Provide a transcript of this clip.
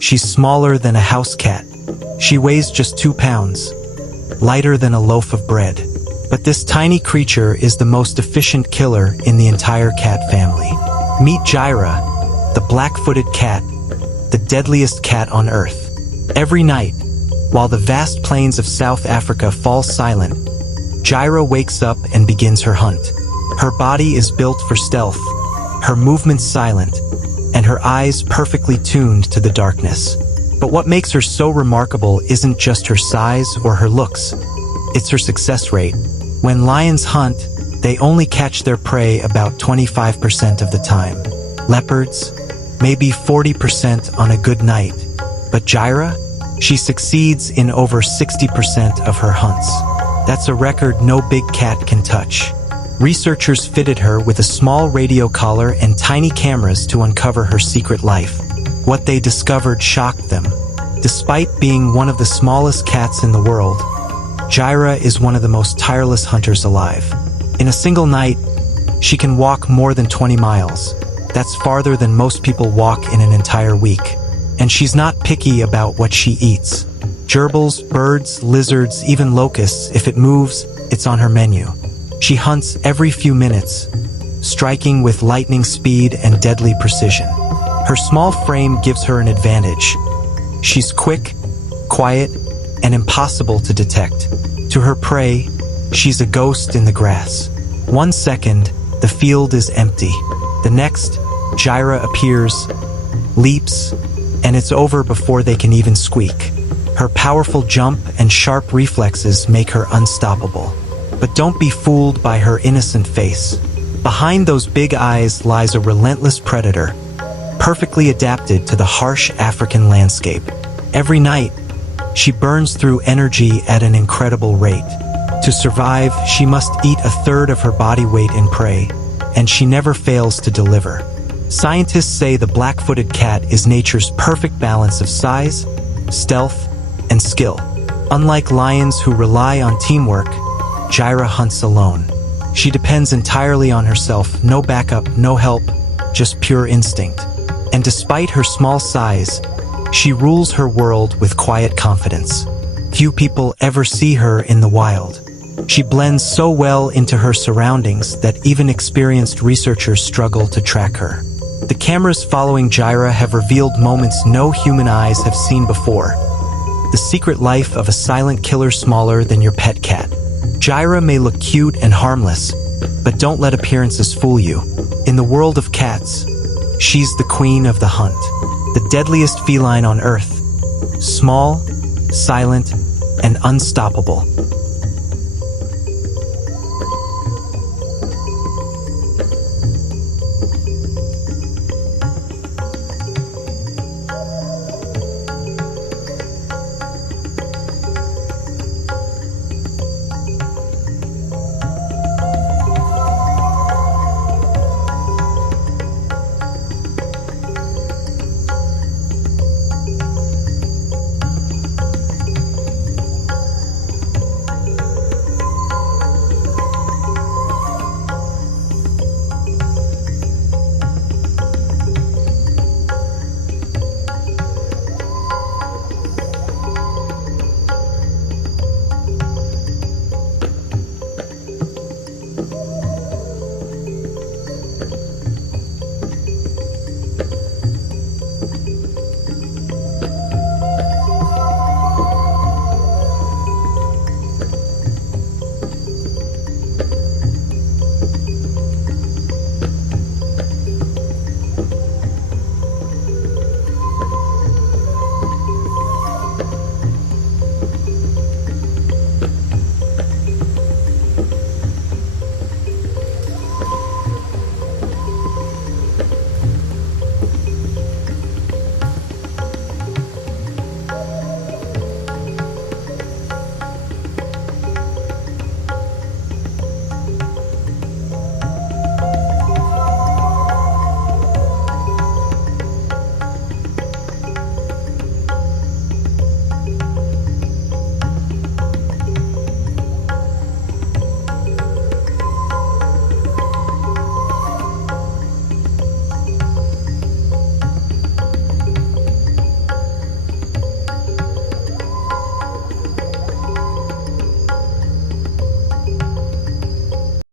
She's smaller than a house cat. She weighs just 2 pounds, lighter than a loaf of bread. But this tiny creature is the most efficient killer in the entire cat family. Meet Gyra, the black-footed cat, the deadliest cat on Earth. Every night, while the vast plains of South Africa fall silent, Gyra wakes up and begins her hunt. Her body is built for stealth, her movements silent, and her eyes perfectly tuned to the darkness. But what makes her so remarkable isn't just her size or her looks, it's her success rate. When lions hunt, they only catch their prey about 25% of the time. Leopards, maybe 40% on a good night. But Gyra? She succeeds in over 60% of her hunts. That's a record no big cat can touch. Researchers fitted her with a small radio collar and tiny cameras to uncover her secret life. What they discovered shocked them. Despite being one of the smallest cats in the world, Gyra is one of the most tireless hunters alive. In a single night, she can walk more than 20 miles. That's farther than most people walk in an entire week. And she's not picky about what she eats. Gerbils, birds, lizards, even locusts, if it moves, it's on her menu. She hunts every few minutes, striking with lightning speed and deadly precision. Her small frame gives her an advantage. She's quick, quiet, and impossible to detect. To her prey, she's a ghost in the grass. 1 second, the field is empty. The next, Gyra appears, leaps, and it's over before they can even squeak. Her powerful jump and sharp reflexes make her unstoppable. But don't be fooled by her innocent face. Behind those big eyes lies a relentless predator, perfectly adapted to the harsh African landscape. Every night, she burns through energy at an incredible rate. To survive, she must eat a third of her body weight in prey, and she never fails to deliver. Scientists say the black-footed cat is nature's perfect balance of size, stealth, and skill. Unlike lions who rely on teamwork, Gyra hunts alone. She depends entirely on herself, no backup, no help, just pure instinct. And despite her small size, she rules her world with quiet confidence. Few people ever see her in the wild. She blends so well into her surroundings that even experienced researchers struggle to track her. The cameras following Gyra have revealed moments no human eyes have seen before. The secret life of a silent killer smaller than your pet cat. Gyra may look cute and harmless, but don't let appearances fool you. In the world of cats, she's the queen of the hunt. The deadliest feline on Earth. Small, silent, and unstoppable.